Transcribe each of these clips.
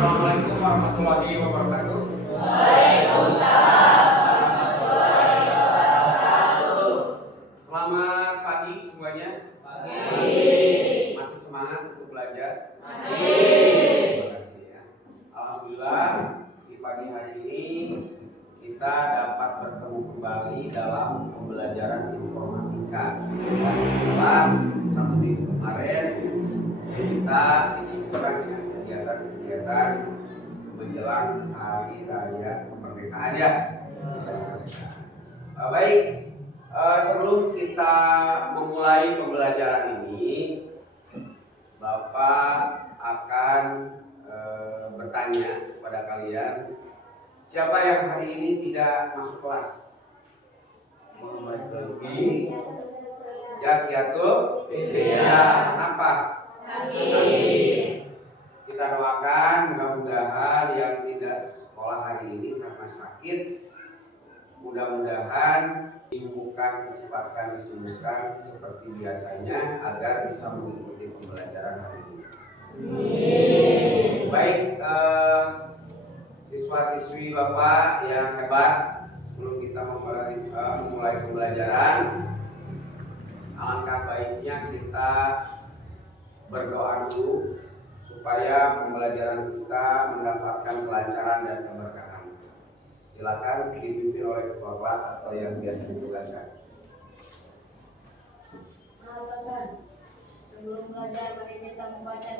Assalamualaikum warahmatullahi wabarakatuh. Waalaikumsalam warahmatullahi wabarakatuh. Selamat pagi semuanya. Pagi. Masih semangat untuk belajar? Masih. Terima kasih ya. Alhamdulillah di pagi hari ini kita dapat bertemu kembali dalam pembelajaran informatika. Setelah satu minggu kemarin kita disibukkan dengan kegiatan-kegiatan menjelang hari raya kemerdekaan ya. Baik, sebelum kita memulai pembelajaran ini, Bapak akan bertanya kepada kalian, siapa yang hari ini tidak masuk kelas? Jakiatul Fitria. Kenapa? Sakit. Kita doakan mudah-mudahan yang tidak sekolah hari ini karena sakit, mudah-mudahan disembuhkan seperti biasanya agar bisa mengikuti pembelajaran hari ini. Baik, siswa-siswi Bapak yang hebat, sebelum kita memulai pembelajaran, alangkah baiknya kita berdoa dulu supaya pembelajaran kita mendapatkan kelancaran dan keberkahan. Silakan dipimpin oleh ketua kelas atau yang biasa ditugaskan. Atasan, sebelum belajar mari kita membaca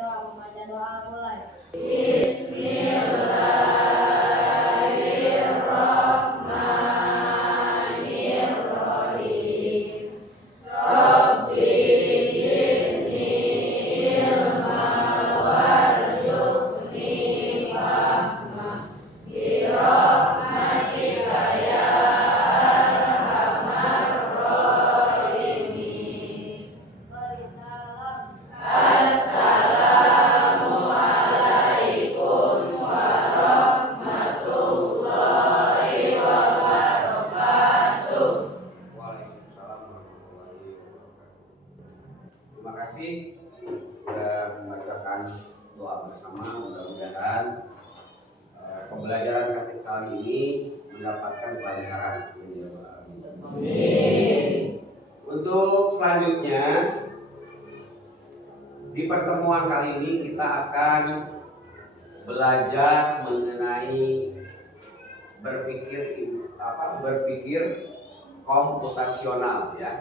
doa mulai. Bismillahirrahmanirrahim. Rabbi zidni ilma warzuqni fahma birahmatika ya arhamar rahimin. Waalaikumsalam. Assalamualaikum warahmatullahi wabarakatuh. Waalaikumsalam warahmatullahi wabarakatuh. Terima kasih sudah membacakan doa bersama. Mudah-mudahan pembelajaran kali ini mendapatkan kelancaran. Amin. Untuk selanjutnya di pertemuan kali ini kita akan belajar mengenai berpikir komputasional ya.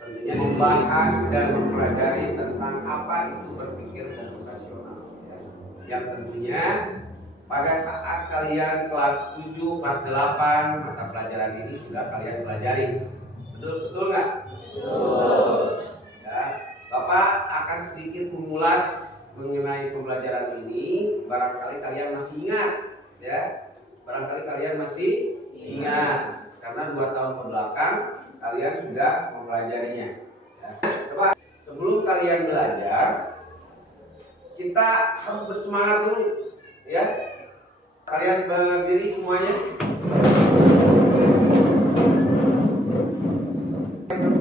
Tentunya membahas dan mempelajari tentang apa itu berpikir komputasional ya. Yang tentunya pada saat kalian kelas 7, kelas 8 mata pelajaran ini sudah kalian pelajari. Betul nggak? Betul. Ya, Bapak akan sedikit mengulas mengenai pembelajaran ini. Barangkali kalian masih ingat, ya. Barangkali kalian masih ingat karena 2 tahun ke belakang kalian sudah mempelajarinya. Ya. Coba sebelum kalian belajar, kita harus bersemangat dulu, ya. Kalian berdiri semuanya.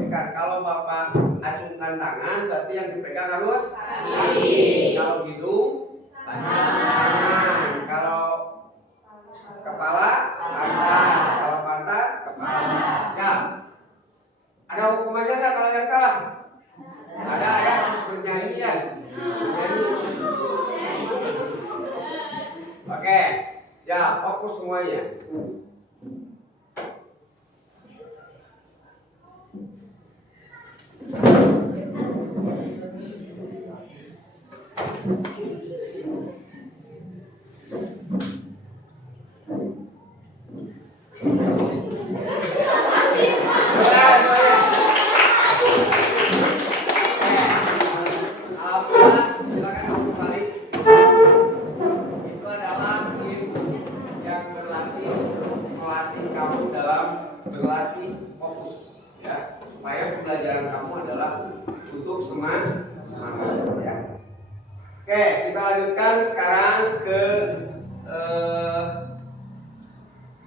Kalau Bapak acungkan tangan, berarti yang dipegang harus kaki. Kalau hidung, tangan. Kalau kepala, pantat. Kalau pantat, kepala. Siap. Ada hukumannya nggak kalau yang salah? Ada ya, bernyanyi ya. Oke, siap. Fokus semuanya. Berlatih fokus ya, supaya pembelajaran kamu adalah untuk semangat ya. Oke, kita lanjutkan sekarang ke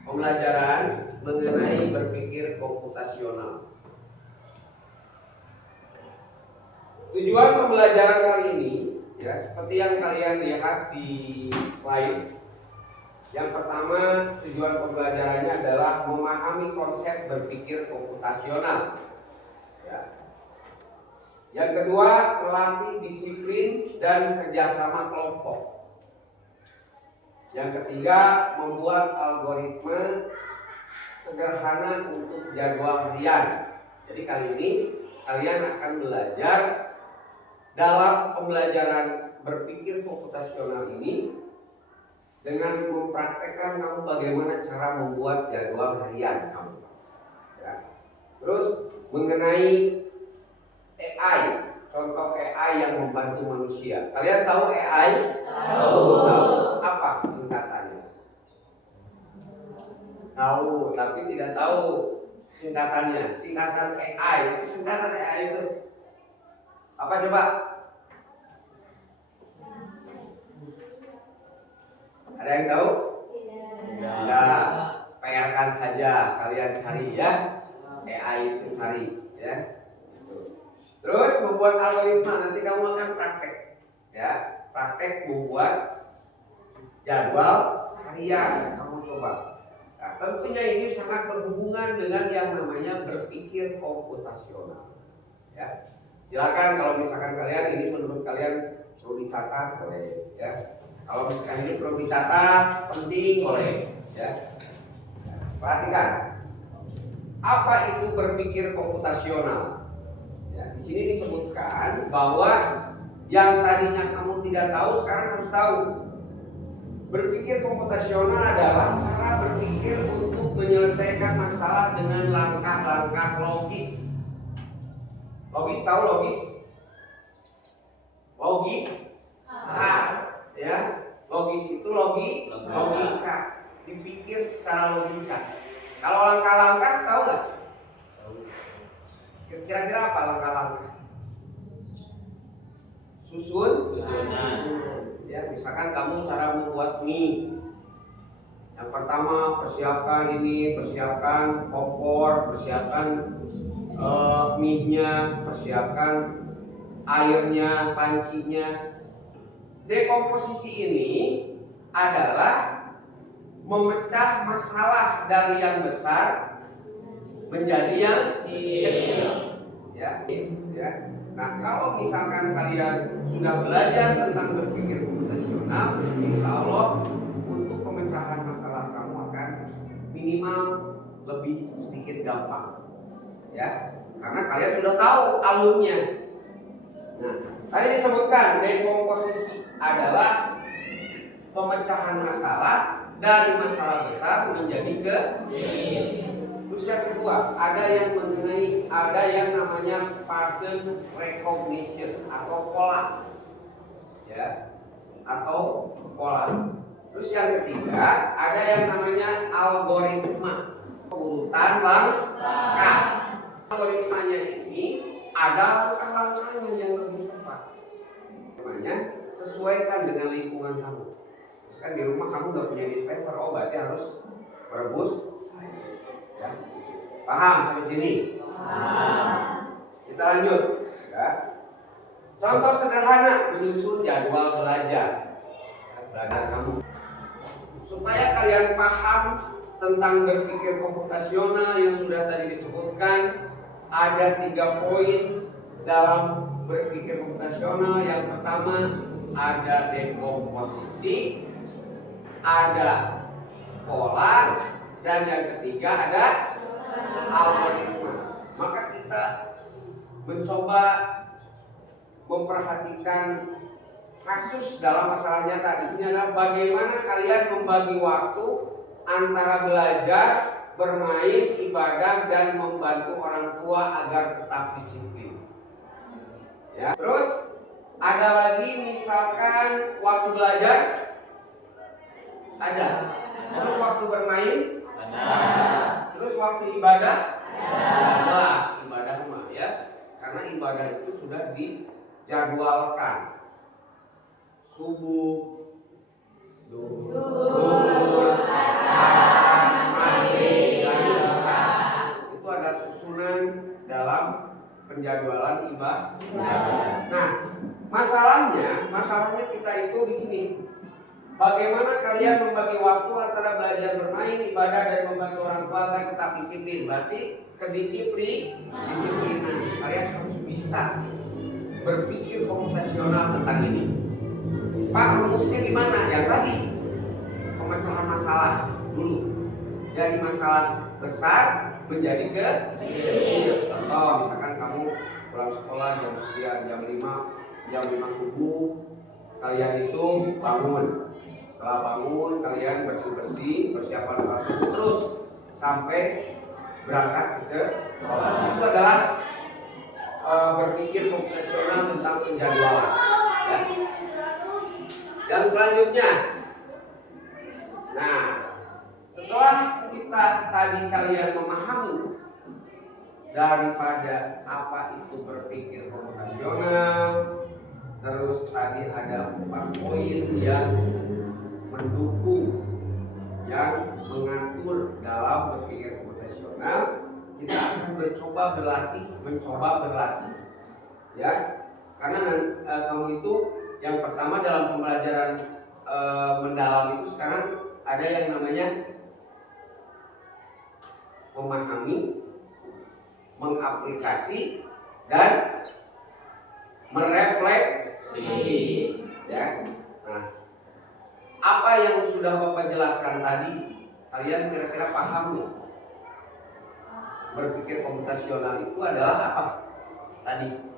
pembelajaran mengenai berpikir komputasional. Tujuan pembelajaran kali ini ya, seperti yang kalian lihat di slide. Yang pertama, tujuan pembelajarannya adalah memahami konsep berpikir komputasional. Ya. Yang kedua, melatih disiplin dan kerjasama kelompok. Yang ketiga, membuat algoritma sederhana untuk jadwal harian. Jadi kali ini kalian akan belajar dalam pembelajaran berpikir komputasional ini dengan mempraktekkan kamu bagaimana cara membuat jadwal harian kamu. Ya. Terus mengenai AI, contoh AI yang membantu manusia. Kalian tahu AI? Tahu. Tahu. Apa singkatannya? Tahu, tapi tidak tahu singkatannya. Singkatan AI, singkatan AI itu apa coba? Ada yang tahu? Tidak. PR-kan saja, kalian cari ya. AI itu cari ya. Terus membuat algoritma, nanti kamu akan praktek ya. Praktek membuat jadwal harian, kamu coba. Nah, tentunya ini sangat berhubungan dengan yang namanya berpikir komputasional. Ya. Silakan kalau misalkan kalian ini menurut kalian perlu dicatat boleh ya. Kalau misalkan ini perlu dicatat penting boleh ya. Perhatikan. Apa itu berpikir komputasional? Ya, di sini disebutkan bahwa yang tadinya kamu tidak tahu sekarang harus tahu. Berpikir komputasional adalah cara berpikir untuk menyelesaikan masalah dengan langkah-langkah logis. Logis tahu logis? Logika, ya. Logis itu logika, dipikir secara logika. Kalau langkah-langkah tahu nggak? Kira-kira apa langkah-langkah? Susun. Ya, misalkan kamu cara membuat mie. Yang pertama persiapkan ini, persiapkan kompor, persiapkan mie-nya, persiapkan airnya, pancinya. Dekomposisi ini adalah memecah masalah dari yang besar menjadi yang kecil. Ya. Nah, kalau misalkan kalian sudah belajar tentang berpikir komputasional, insya Allah untuk pemecahan masalah kamu akan minimal lebih sedikit gampang, ya, karena kalian sudah tahu alurnya. Nah, tadi disebutkan dekomposisi adalah pemecahan masalah dari masalah besar menjadi kecil. Terus yang kedua, ada yang namanya pattern recognition atau pola, ya, atau pola. Terus yang ketiga, ada yang namanya algoritma, urutan langkah. Algoritmanya ini ada langkah-langkahnya yang lebih tepat. Namanya sesuaikan dengan lingkungan kamu. Misalkan di rumah kamu nggak punya dispenser, oh berarti harus merebus. Ya. Paham sampai sini? Kita lanjut. Ya. Contoh sederhana menyusun jadwal belajar kamu. Supaya kalian paham tentang berpikir komputasional yang sudah tadi disebutkan, ada 3 poin dalam berpikir komputasional. Yang pertama ada dekomposisi, ada pola, dan yang ketiga ada algoritma. Maka kita mencoba memperhatikan kasus dalam masalah nyata. Di sini adalah bagaimana kalian membagi waktu antara belajar, bermain, ibadah, dan membantu orang tua agar tetap disiplin. Ya. Terus ada lagi misalkan waktu belajar ada. Terus waktu bermain ada. Terus waktu ibadah ada. Jelas ibadah mah ya. Karena ibadah itu sudah dijadwalkan. Subuh, zuhur, asar, maghrib, dan isya. Itu ada susunan dalam penjadwalan ibadah. Nah, masalahnya bagaimana kalian membagi waktu antara belajar bermain, ibadah, dan membantu orang tua agar tetap disiplin. Berarti kedisiplinan. Kalian harus bisa berpikir komputasional tentang ini. Pak, rumusnya gimana? Yang tadi pemecahan masalah dulu dari masalah besar menjadi kecil. Contoh, misalkan kamu pulang sekolah jam sekian, jam 5 subuh, kalian itu bangun. Setelah bangun, kalian bersih-bersih, persiapan sholat subuh terus sampai berangkat ke sekolah. Itu adalah berpikir komputasional tentang penjadwalan. Ya. Dan selanjutnya, nah, setelah kita tadi kalian memahami daripada apa itu berpikir komputasional, terus tadi ada 4 poin yang mendukung, yang mengatur dalam berpikir komputasional, kita akan mencoba berlatih, ya. Karena kamu itu yang pertama dalam pembelajaran mendalam itu sekarang ada yang namanya memahami, mengaplikasi, dan merefleksi, ya. Nah, apa yang sudah Bapak jelaskan tadi, kalian kira-kira paham nih? Berpikir komputasional itu adalah apa tadi?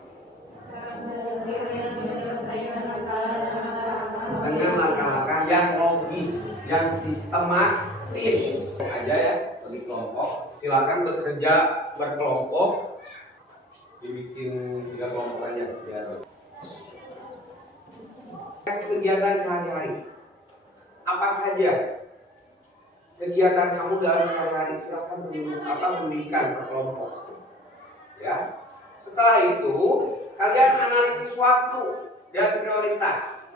Dengan langkah-langkah yang logis, yang sistematis aja ya, bagi kelompok. Silakan bekerja berkelompok, dibikin 3 kelompok aja biar. Kegiatan sehari-hari apa saja kegiatan kamu dalam sehari-hari, silakan memberikan per kelompok, ya. Setelah itu kalian analisis waktu dan prioritas,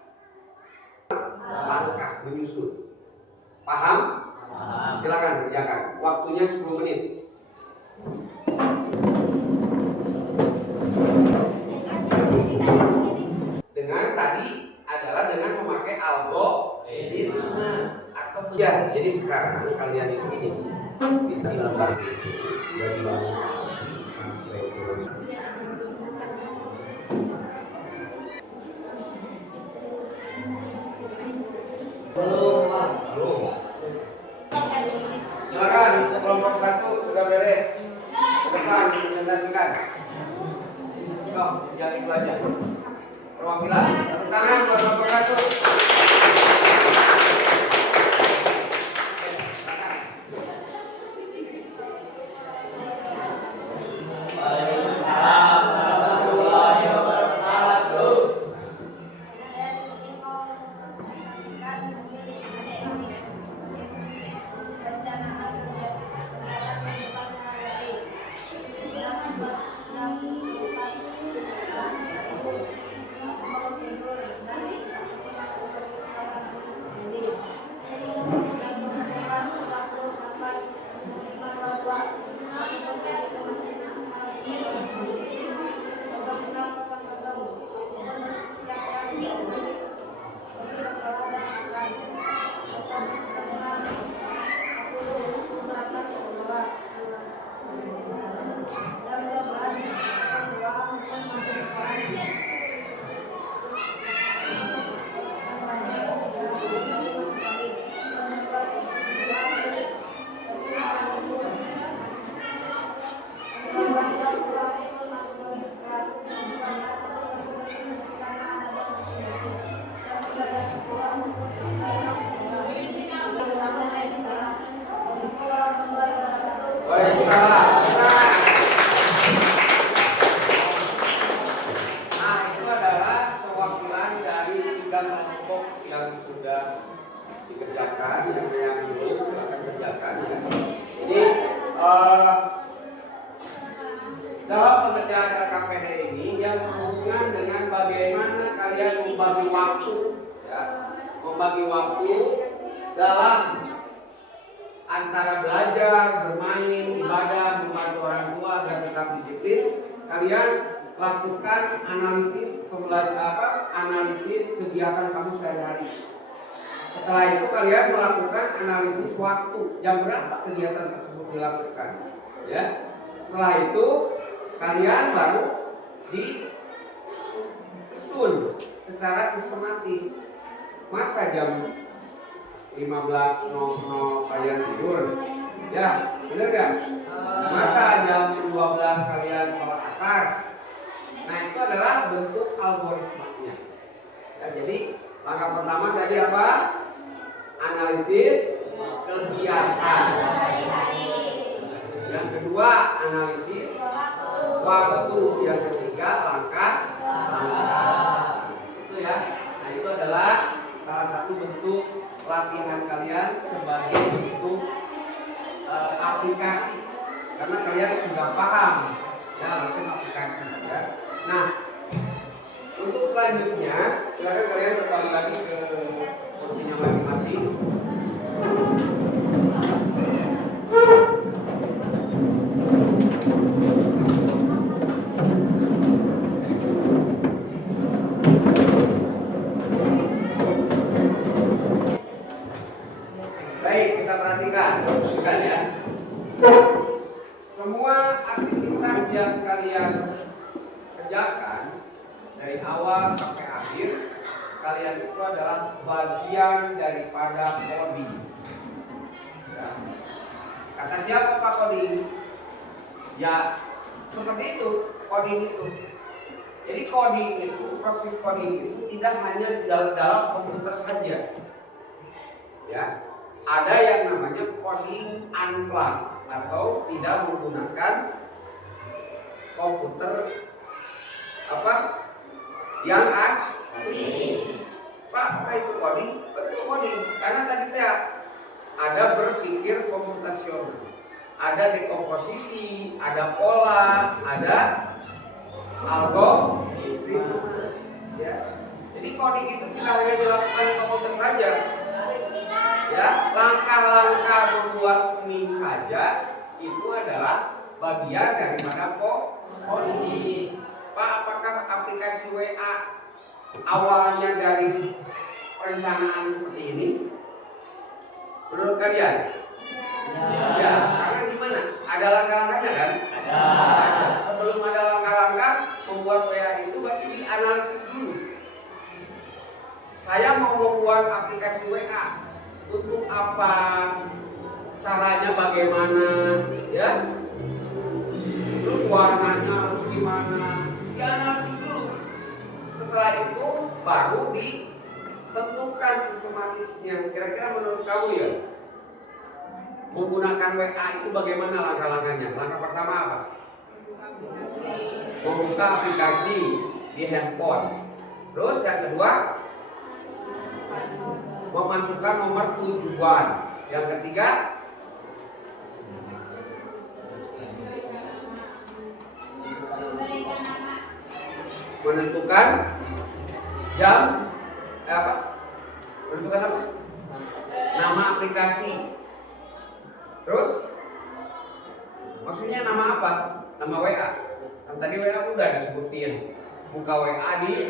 langkah menyusun. Paham? Silakan kerjakan. Waktunya 10 menit. Dengan tadi adalah dengan memakai algoritma atau ya. Jadi sekarang kalian itu ini ditilangkan dari bawah sampai turun. Belum. Silakan untuk kelompok 1 sudah beres. Ke depan dipresentasikan. Yuk, yang itu aja. Perwakilan, tepuk tangan buat kelompok 1. Dalam pengerjaan LKPD ini yang berhubungan dengan bagaimana kalian membagi waktu, ya, membagi waktu dalam antara belajar, bermain, ibadah, membantu orang tua agar tetap disiplin. Kalian lakukan analisis analisis kegiatan kamu sehari-hari. Setelah itu kalian melakukan analisis waktu. Jam berapa kegiatan tersebut dilakukan? Ya. Setelah itu kalian baru disusun secara sistematis. Masa jam 15.00 kalian tidur? Ya, benar kan? Masa jam 12 kalian sholat asar? Nah, itu adalah bentuk algoritmanya. Ya, jadi langkah pertama tadi apa? Analisis kegiatan. Yang kedua, analisis waktu. Yang ketiga, langkah. Itu ya. Nah, itu adalah salah satu bentuk latihan kalian sebagai bentuk aplikasi. Karena kalian sudah paham, ya langsung aplikasi. Ya. Nah, untuk selanjutnya, silakan kalian kembali lagi ke kursinya masing-masing. Baik, kita perhatikan ya. Semua aktivitas yang kalian kerjakan dari awal sampai akhir, kalian itu adalah bagian daripada coding. Ya. Kata siapa Pak coding? Ya, seperti itu coding itu. Jadi coding itu, proses coding itu tidak hanya di dalam komputer saja. Ya, ada yang namanya coding unplugged atau tidak menggunakan komputer yang asli. Pak, apa itu coding? Betul coding. Karena tadi ada berpikir komputasional, ada dekomposisi, ada pola, ada algoritma. Ya. Jadi coding itu tidak hanya dilakukan di komputer saja. Ya, langkah-langkah membuat mie saja itu adalah bagian daripada coding. Pak, apakah aplikasi WA awalnya dari perencanaan seperti ini? Menurut kalian? Ya, karena gimana? Ada langkah-langkahnya kan? Ada. Sebelum ada langkah-langkah membuat WA itu berarti dianalisis dulu. Saya mau membuat aplikasi WA. Untuk apa? Caranya bagaimana? Ya? Terus warnanya harus gimana? Dianalisis dulu. Setelah itu baru ditentukan sistematisnya. Kira-kira menurut kamu ya, menggunakan WA itu bagaimana langkah-langkahnya? Langkah pertama apa? Membuka aplikasi di handphone. Terus yang kedua, memasukkan nomor tujuan. Yang ketiga, menentukan jam menentukan apa? Nama aplikasi. Terus maksudnya nama apa? Nama WA. Kan tadi WA udah disebutin. Buka WA di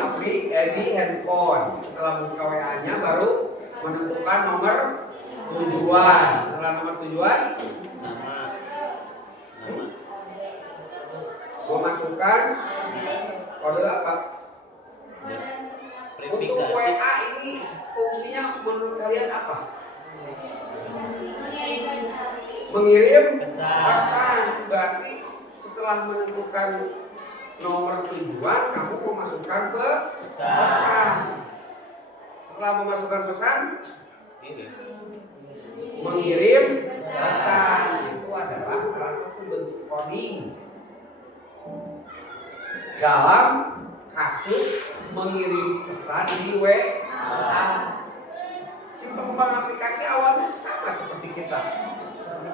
handphone. Setelah buka WA-nya baru menentukan nomor tujuan. Setelah nomor tujuan memasukkan kode apa? Untuk WA ini fungsinya menurut kalian apa? Mengirim pesan. Berarti setelah menentukan nomor tujuan, kamu memasukkan pesan. Setelah memasukkan pesan, mengirim pesan. Itu adalah salah satu bentuk coding dalam kasus mengirim pesan di WA. Si pengembang aplikasi awalnya sama seperti kita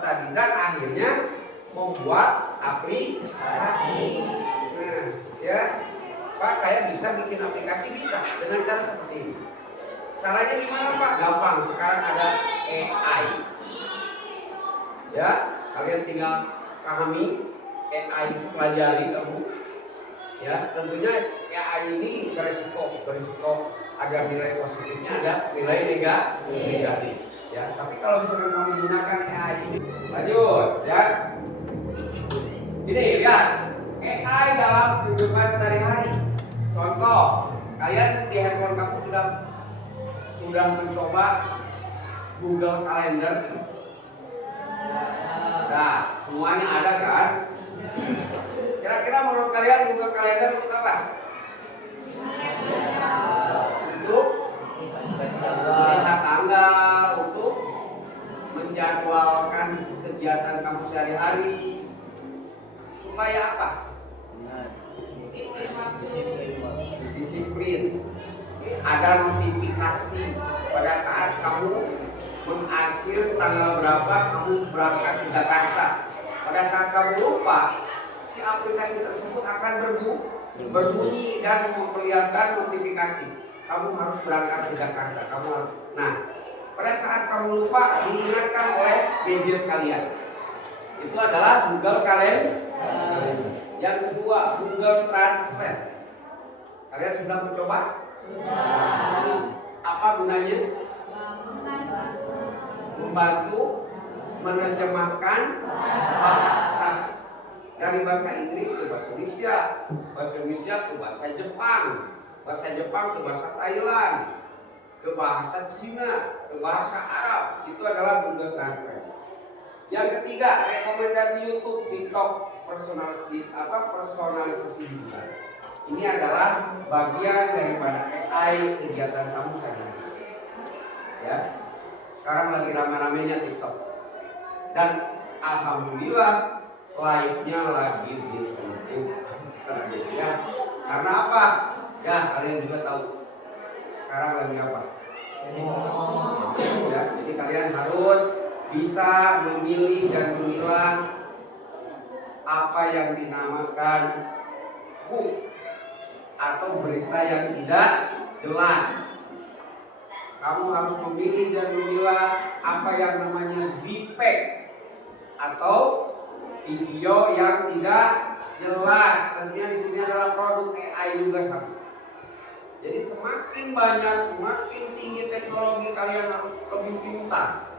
tadi, dan akhirnya membuat aplikasi. Nah, ya, Pak, saya bisa bikin aplikasi, bisa dengan cara seperti ini. Caranya gimana Pak? Gampang. Sekarang ada AI. Ya, kalian tinggal pahami AI itu, pelajari kamu. Ya, tentunya AI ini berisiko ada nilai positifnya, ada nilai negatif. Ya, tapi kalau misalkan kamu menggunakan AI ini, lanjut, ya. Ini lihat, AI dalam kehidupan sehari-hari. Contoh, kalian di handphone kamu sudah mencoba Google Calendar. Nah, semuanya ada kan? Kira-kira menurut kalian Google Calendar untuk apa? Untuk melihat tanggal, untuk menjadwalkan kegiatan kamu sehari-hari. Supaya apa? Disiplin. Ada notifikasi pada saat kamu mengarsir tanggal berapa kamu berangkat ke Jakarta. Pada saat kamu lupa, si aplikasi tersebut akan berbunyi dan memperlihatkan notifikasi. Kamu harus berangkat ke Jakarta. Nah, pada saat kamu lupa, diingatkan oleh gadget kalian. Itu adalah Google Calendar. Yang kedua, Google Translate. Kalian sudah mencoba? Apa gunanya? Membantu menerjemahkan bahasa dari bahasa Inggris ke bahasa Indonesia ke bahasa Jepang ke bahasa Thailand, ke bahasa Cina, ke bahasa Arab. Itu adalah Google Translate. Yang ketiga, rekomendasi YouTube, TikTok, personalisasi digital. Ini adalah bagian daripada AI kegiatan kamu sehari-hari. Ya, sekarang lagi rame-ramenya TikTok. Dan alhamdulillah live-nya lagi disentuh sekarang ya. Karena apa? Ya, kalian juga tahu. Sekarang lagi apa? Ya, jadi kalian harus bisa memilih dan memilah apa yang dinamakan hoax atau berita yang tidak jelas. Kamu harus memilih dan memilah apa yang namanya deepfake atau video yang tidak jelas. Tentunya di sini adalah produk AI juga sama. Jadi semakin banyak, semakin tinggi teknologi, kalian harus lebih pintar.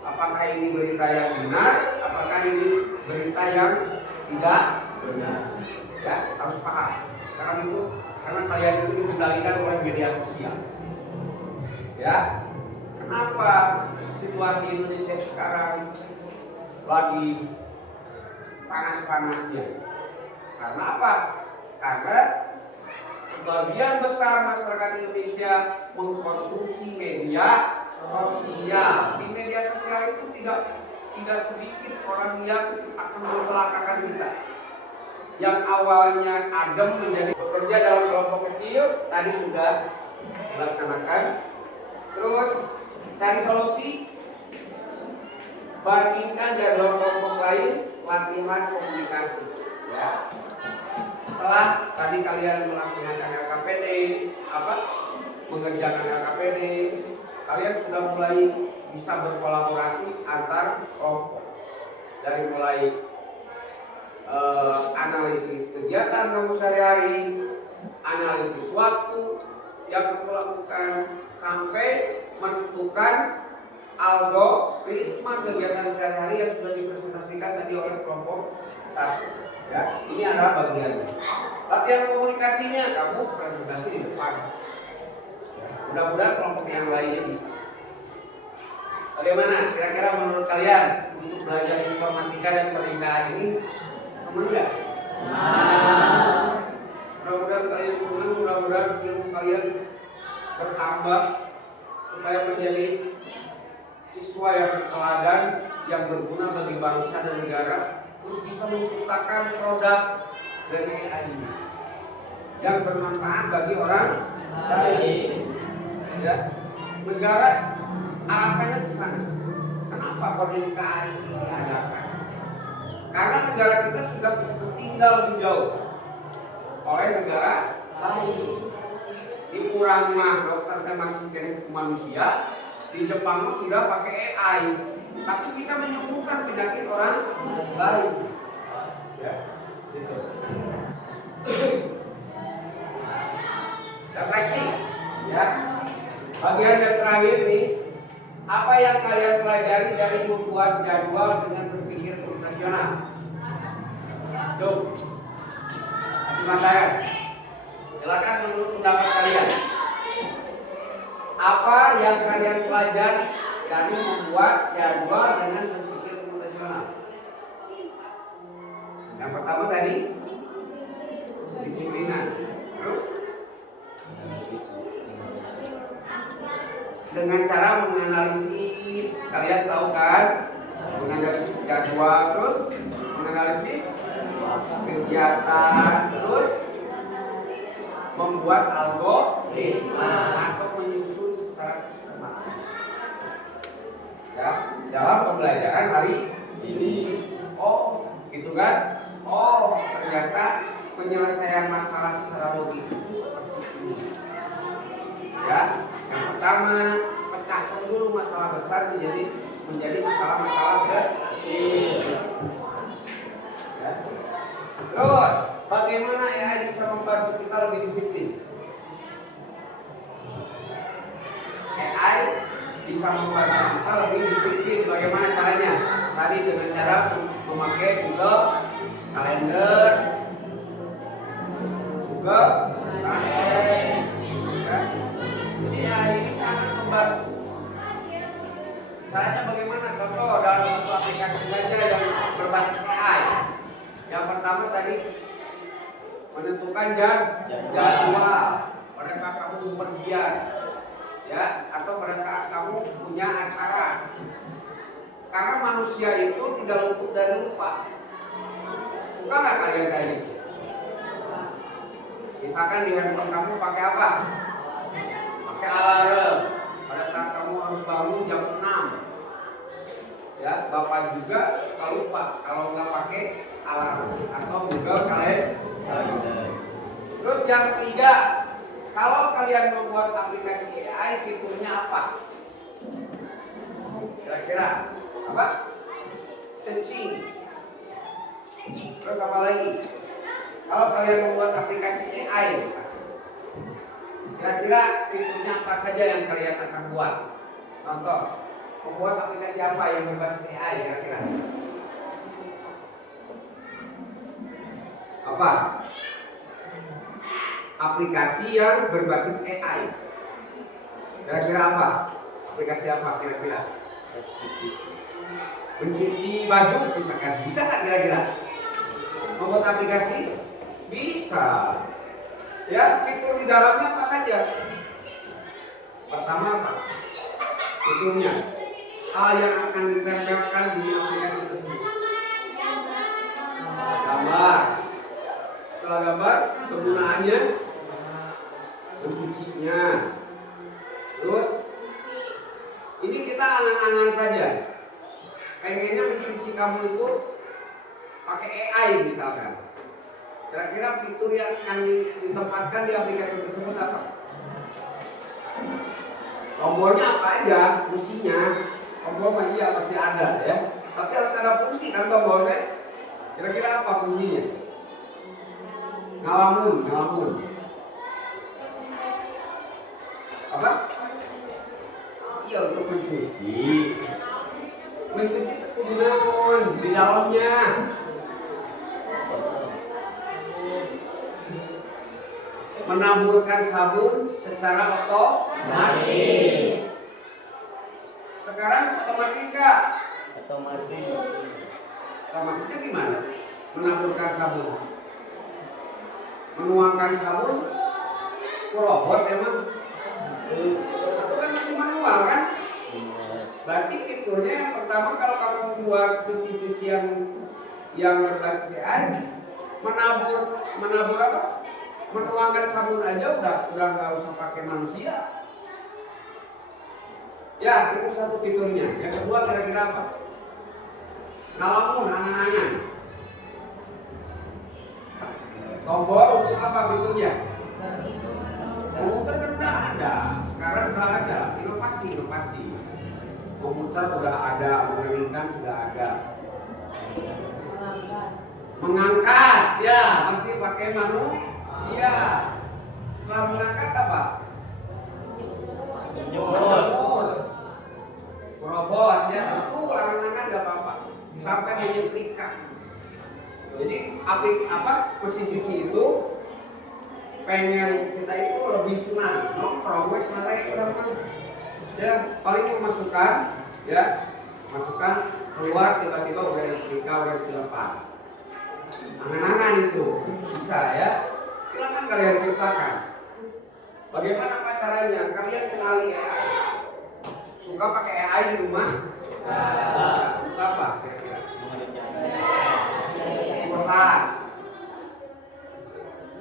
Apakah ini berita yang benar? Apakah ini berita yang tidak benar? Ya, harus paham. Karena kalian itu dikendalikan oleh media sosial. Ya, kenapa situasi Indonesia sekarang lagi panas-panasnya? Karena apa? Karena sebagian besar masyarakat Indonesia mengkonsumsi media sosial. Di media sosial itu tidak sedikit orang yang akan mencelakakan kita. Yang awalnya adem menjadi bekerja dalam kelompok kecil, tadi sudah dilaksanakan. Terus cari solusi, bandingkan jadwal kelompok lain, latihan komunikasi. Ya. Setelah tadi kalian melaksanakan LKPD, mengerjakan LKPD, kalian sudah mulai bisa berkolaborasi antar kelompok. Dari mulai analisis kegiatan kamu sehari-hari, analisis waktu yang kamu lakukan, sampai menentukan algoritma kegiatan sehari-hari yang sudah dipresentasikan tadi oleh kelompok 1. Ya, ini adalah bagiannya. Latihan komunikasinya kamu presentasi di depan. Mudah-mudahan kelompok yang lainnya bisa. Bagaimana? Kira-kira menurut kalian untuk belajar informatika dan pendidikan ini senang nggak? Mudah-mudahan kalian senang, mudah-mudahan ilmu kalian bertambah supaya menjadi siswa yang teladan, yang berguna bagi bangsa dan negara, terus bisa menciptakan produk dari AI ini yang bermanfaat bagi orang lain. Ya, negara alasannya ke sana. Kenapa pendidikan ini diadakan? Karena negara kita sudah tertinggal lebih jauh oleh negara lain. Di Urang mah dokter masih kena manusia, di Jepang mah sudah pakai AI, tapi bisa menyembuhkan penyakit orang lain. Ya, gitu. Refleksi. Ya. Bagian yang terakhir nih, apa yang kalian pelajari dari membuat jadwal dengan berpikir komputasional? Tuh. Mata ya. Silakan menurut pendapat kalian. Apa yang kalian pelajari dari membuat jadwal dengan berpikir komputasional? Yang pertama tadi disiplinan. Terus dengan cara menganalisis, kalian tahu kan? Menganalisis jadwal, terus menganalisis kegiatan, terus membuat algoritma atau menyusun secara sistematis. Ya, dalam pembelajaran hari ini. Oh, gitu kan? Oh, ternyata penyelesaian masalah secara logis itu seperti ini. Ya, yang pertama pecahkan dulu masalah besar menjadi masalah-masalah kecil. Ya. Terus, bagaimana AI bisa membantu kita lebih disiplin? AI bisa membantu kita lebih disiplin. Bagaimana caranya? Tadi dengan cara memakai Google Calendar, Google Translate. Ya. Jadi AI ini sangat membantu. Caranya bagaimana? Contoh dalam satu aplikasi saja yang berbasis AI. Yang pertama tadi menentukan jadwal pada saat kamu bepergian, ya, atau pada saat kamu punya acara. Karena manusia itu tidak luput dari lupa. Suka nggak kalian kayak gitu? Misalkan di handphone kamu pakai apa? Pakai alarm. Pada saat kamu harus bangun jam 6. Ya, Bapak juga suka lupa kalau nggak pakai alarm atau Google Calendar. Terus yang ketiga, kalau kalian membuat aplikasi AI, fiturnya apa? Kira-kira apa? Searching. Terus apa lagi? Kalau kalian membuat aplikasi AI, kira-kira fiturnya apa saja yang kalian akan buat? Contoh, membuat aplikasi apa yang berbasis AI kira-kira? Apa? Aplikasi yang berbasis AI. Kira-kira apa? Aplikasi apa kira-kira? Mencuci baju misalkan. Bisa nggak kira-kira? Membuat aplikasi? Bisa. Ya, fitur di dalamnya apa saja? Pertama apa? Fiturnya. Hal yang akan ditempelkan di aplikasi tersebut. Gambar. Setelah gambar, kegunaannya mencucinya. Terus ini kita angan-angan saja. Pengennya mencuci kamu itu pakai AI misalkan. Kira-kira fitur yang akan ditempatkan di aplikasi tersebut apa? Tombolnya apa aja, fungsinya. Tombol mah iya pasti ada ya. Tapi harus ada fungsi kan tombolnya. Kira-kira apa fungsinya? Ngalamun. Apa? Iya, untuk mencuci. Mencuci itu kudu naon di dalamnya. Menaburkan sabun secara otomatis. Sekarang otomatis kah? Otomatis. Otomatisnya gimana? Menaburkan sabun, menuangkan sabun, robot emang? Itu kan masih manual kan? Berarti fiturnya yang pertama kalau kamu membuat mesin cuci yang berbasis AI, menabur apa? Menuangkan sabun aja udah nggak usah pakai manusia. Ya, itu satu fiturnya. Yang kedua kira-kira apa? Ngalamun, angan-angan. Tombol untuk apa fiturnya? Komputer kan udah ada. Sekarang udah ada. Inovasi. Komputer udah ada, mengeringkan sudah ada. Mengangkat, ya pasti pakai manusia. Setelah mengangkat apa? Merobot ya, betul angan-angan nggak apa-apa. Sampai menyetrika. Jadi mesin cuci itu pengen kita itu lebih senang, nongkrong, sare udah mah. Ya paling memasukkan, masukkan keluar tiba-tiba udah disetrika, udah dilepas. Angan-angan itu bisa ya. Silakan kalian ciptakan. Bagaimana caranya? Kalian kenali AI. Suka pakai AI di rumah? Suka apa kira-kira? Curhat.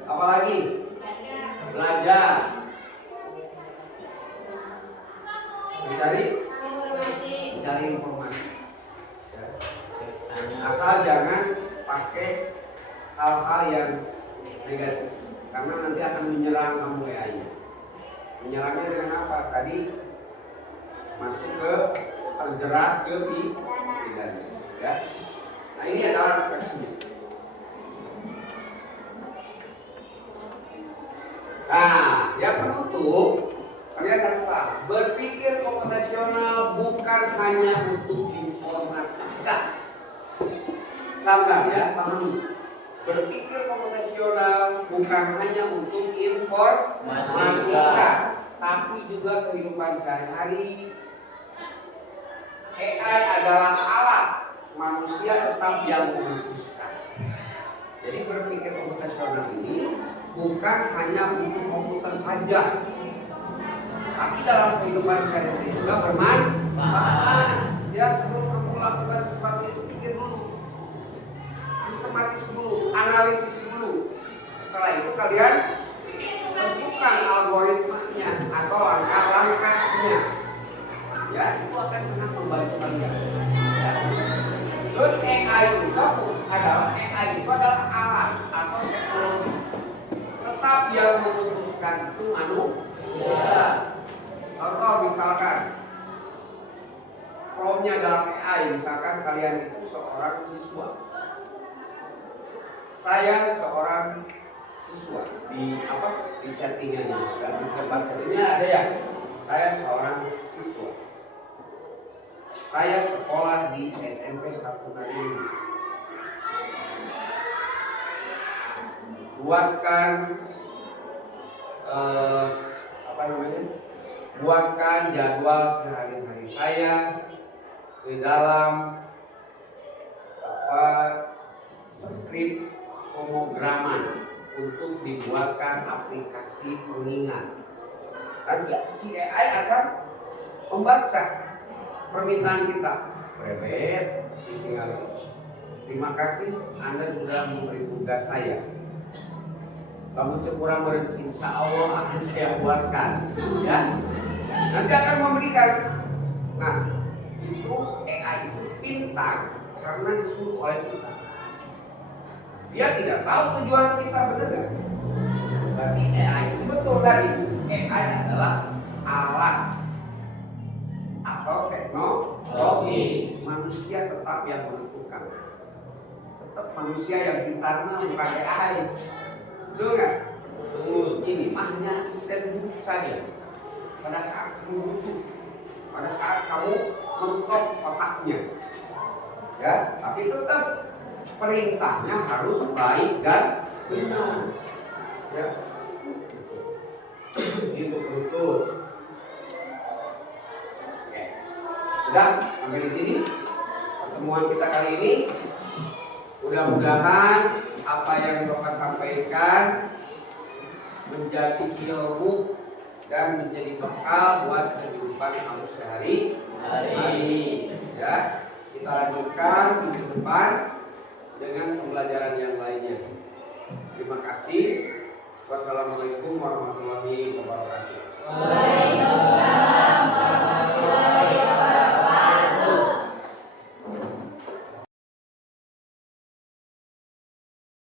Apalagi? Belajar. Mencari informasi. Asal jangan pakai hal-hal yang negatif, karena nanti akan menyerang kamu AI-nya. Menyerangnya dengan apa? Tadi masuk ke terjerat ke pidana, ya. Nah ini adalah versinya. Nah, yang penutup kalian harus paham, berpikir komputasional bukan hanya untuk informatika. Sabar ya, pahami. Berpikir komputasional bukan hanya untuk informatika, tapi juga kehidupan sehari-hari. AI adalah alat, manusia tetap yang memutuskan. Jadi berpikir komputasional ini bukan hanya untuk komputer saja, tapi dalam kehidupan sehari-hari juga bermanfaat. Ya, sebelum kamu melakukan sesuatu itu pikir dulu, sistematis dulu, analisis dulu. Setelah itu kalian tentukan algoritmanya atau langkah-langkahnya. Ya, itu akan sangat membantu kalian. Ya. Terus AI itu adalah alat atau teknologi. Tetap yang memutuskan itu manusia. Contoh misalkan promnya dalam AI, misalkan kalian itu seorang siswa. Saya seorang siswa di chattingannya, di tempat chattingnya ada ya. Saya seorang siswa. Saya sekolah di SMP 1 Nadiru. Buatkan buatkan jadwal sehari-hari saya di dalam skrip pemrograman untuk dibuatkan aplikasi pengingat. Dan si AI akan membaca permintaan kita. Brevet, ditinggalin. Terima kasih Anda sudah memberi tugas saya. Kamu kurang beri, insya Allah akan saya buatkan. Ya, nanti akan memberikan. Nah, itu AI itu pintar karena disuruh oleh kita. Dia tidak tahu tujuan kita benar. Berarti AI itu betul tadi. AI adalah alat atau teknologi. Manusia tetap yang menentukan. Tetap manusia yang pintar bukan AI. Betul nggak? Ini hanya asisten duduk saja. Pada saat kamu butuh, pada saat kamu mentok otaknya, ya. Tapi tetap perintahnya harus baik dan benar. Ya. Itu betul. Oke. Sudah sampai di sini pertemuan kita kali ini. Mudah-mudahan apa yang Bapak sampaikan menjadi ilmu dan menjadi bekal buat kehidupan kamu sehari-hari. Ya, kita lanjutkan minggu depan dengan pembelajaran yang lainnya. Terima kasih. Wassalamualaikum warahmatullahi wabarakatuh. Waalaikumsalam.